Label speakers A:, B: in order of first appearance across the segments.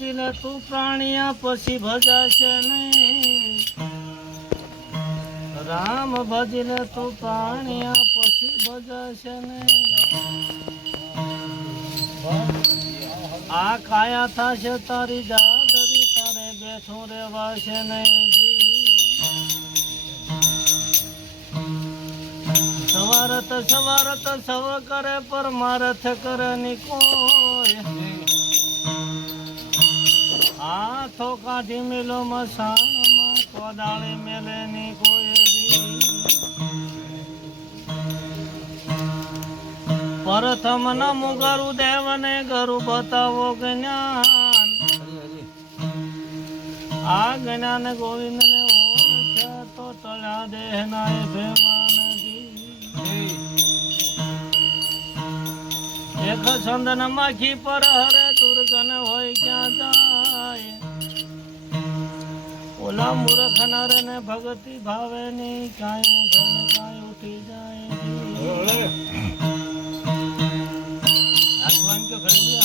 A: ભજીને તું પ્રાણિયા પછી ભજાશે નહીં. રામ ભજીને તું પ્રાણિયા પછી ભજાશે નહીં. આ કાયા થશે તારી જાદરી તારે બેઠું રેવાશે નહીં. સવારત સવારત સવ કરે પરમારથ કરે ની કોઈ હાથો કાઢી મેલો મસાણમાં કોદાળી મેલે ની કોઈ. પ્રથમ નમુ ગરુ દેવને ગરુ બતાવો જ્ઞાન. આ જ્ઞાન ગોવિંદ ને ઓળખે તો તળ્યા દેહ ના એક સંદન માખી પર હરે દુર્ગન હોય ક્યાં જાય ઓલા મૂર્ખ નર ને ભક્તિ ભાવે ની કાયું ઘન કાય ઉઠી જાય. કે ઘડી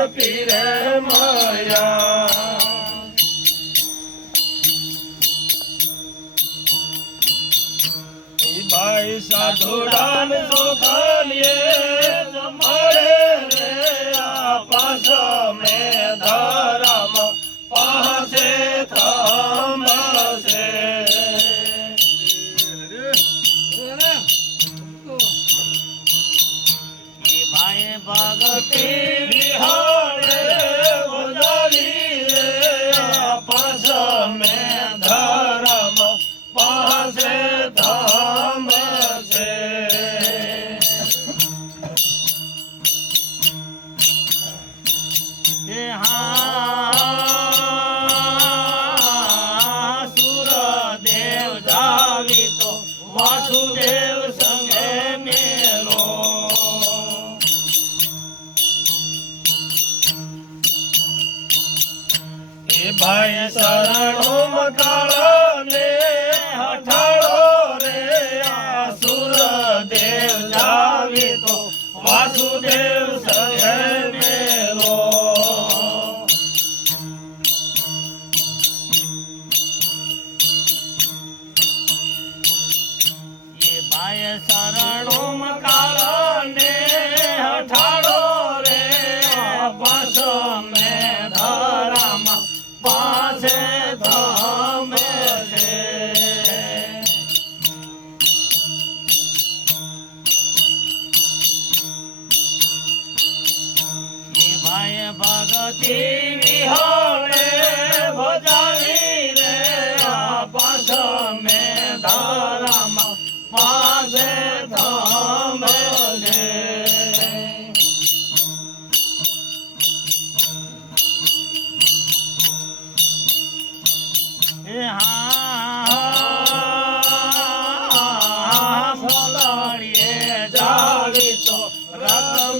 A: વિહમણ પીરે મળ્યા ઈ ભાઈ સાધુડાન સુખલીએ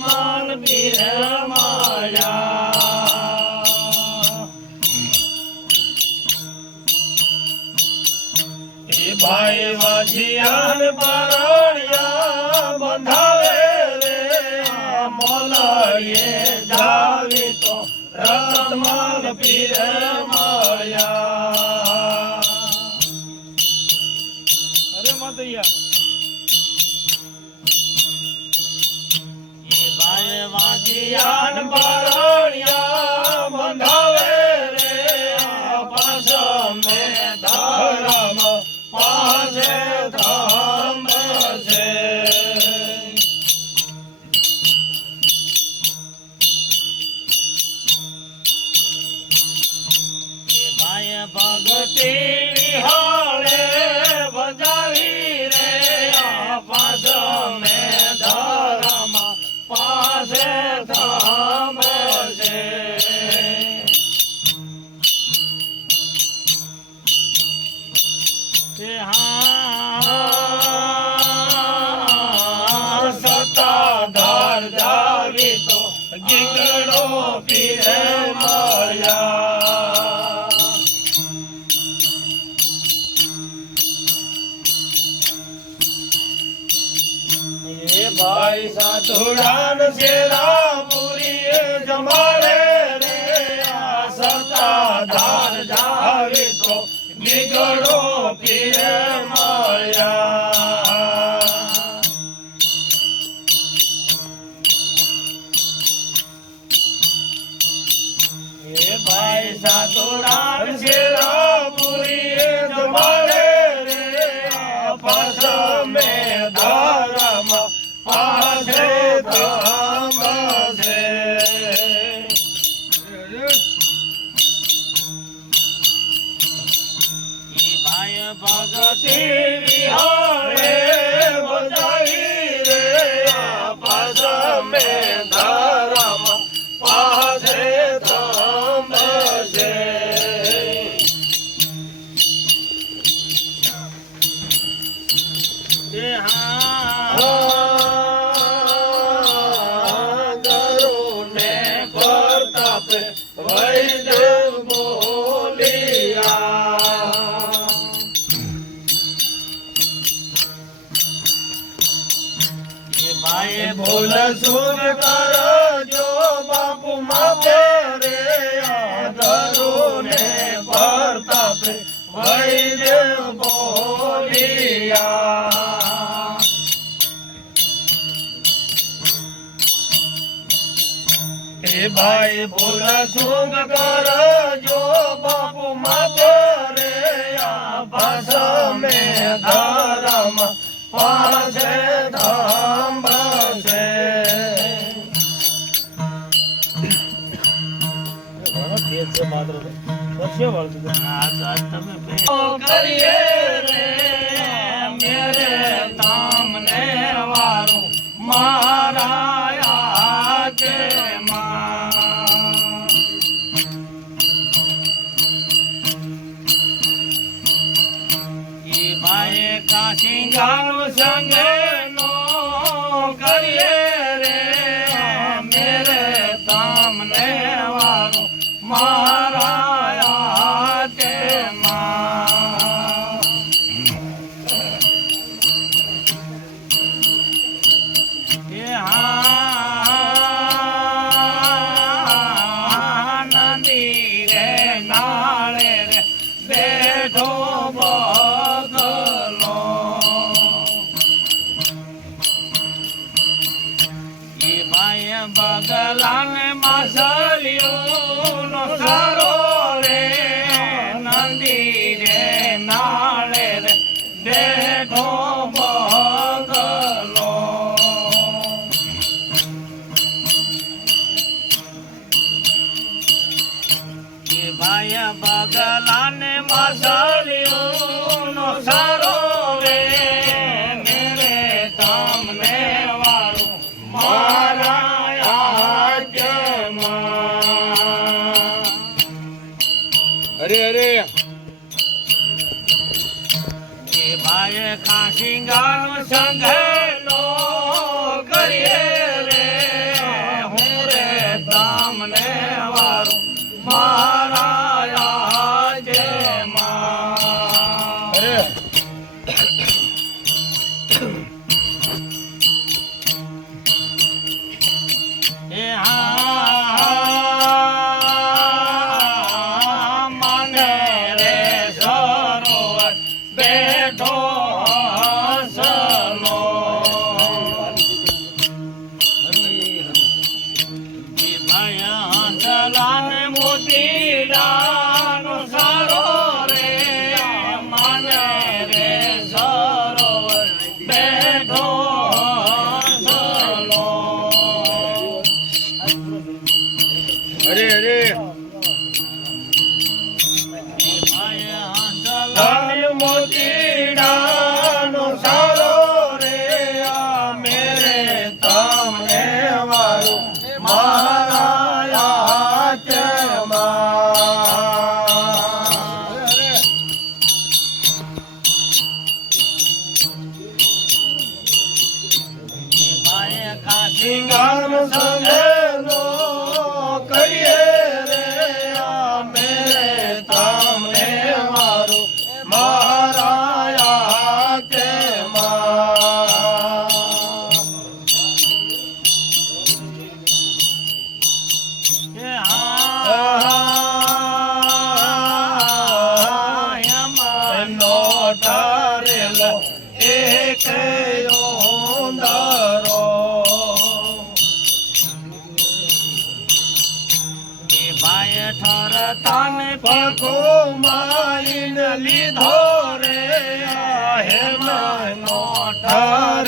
B: રતમાન બિરમાયા એ ભાઈ વાજિયાન પરણ્યા બંધાવે રે. મોલાએ જાવી તો રતમાન પીર ભાઈ પાસે જમાડે રે. આ સતાધાર જાવી તો ગીગડો ભગતી વિહોળે બજાવી રે પાસ મે ભૂલ સુન કરજો બાપુ માપે રે ધરુને પ્રતાપે વૈદેવ બોલિયા. એ ભાઈ ભૂલ સુન કરજો બાપુ માપે ધરમ પાસે
A: વળતું
B: કરીએ રે મેરે તામને વારું મારા આગે માં ઈ ભાઈ કાશી ગાનું સંગે નો કરીએ રે મેરે તામને વારું માય બગલાને માસરીઓનો સારો રે નંદી રે નાળે રે દેખો બગલો. ભાઈ બગલાને માસરીઓનો સારો રે, મેરે વાળું મા રે હે મોટા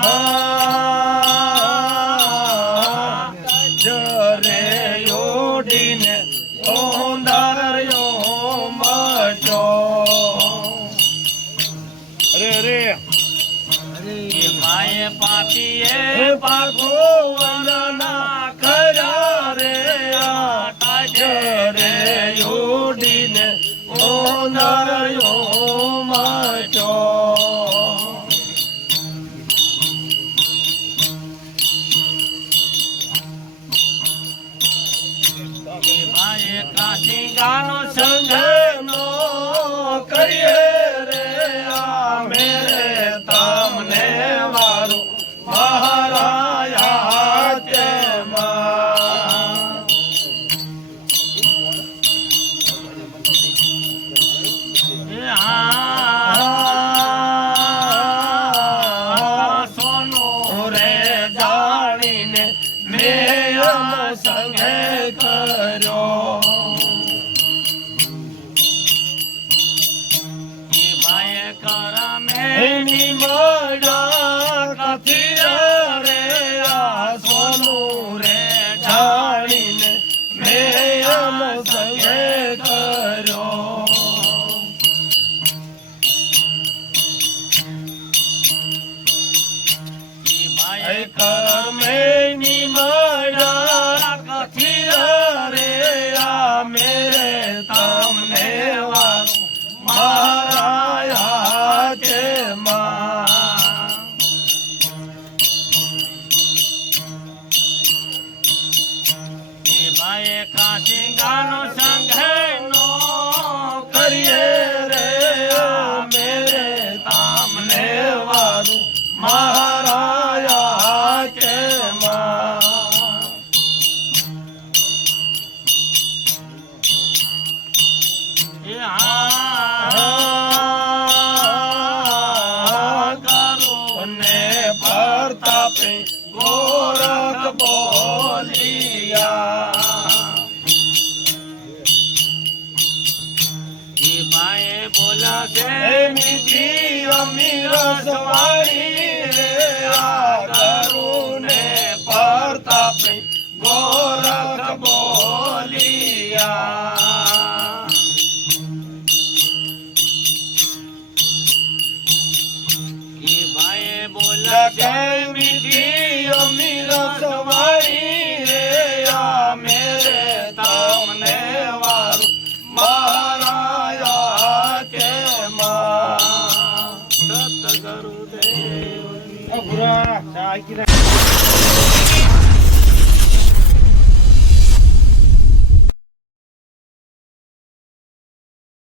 B: Oh. ગાનો સંગ નો કરીએ રે આ મેરે તમને વારું. મહારાયા તે સોનું રે જાણીને મેં સંગે
C: Thank you